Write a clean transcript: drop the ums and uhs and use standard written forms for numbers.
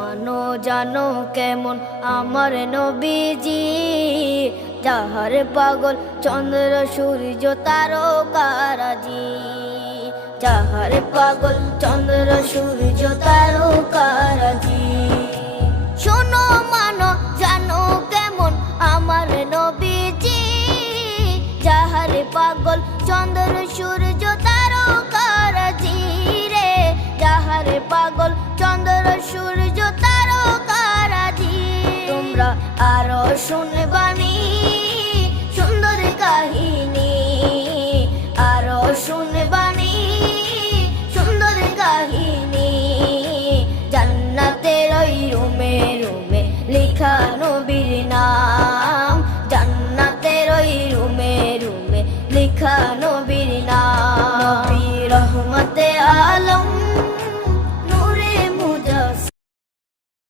মানো জানো কেমন আমার নবীজি, যাহার পাগল চন্দ্র সূর্য তারকারাজি, যাহার পাগল চন্দ্র সূর্য তারকারাজি। শোনো মানো জানো কেমন আমার নবীজি, যাহার পাগল চন্দ্র সূর্য তারকারাজি রে, যাহার পাগল চন্দ্র সূর্য তারকারাজি। তোমরা আরো শুনে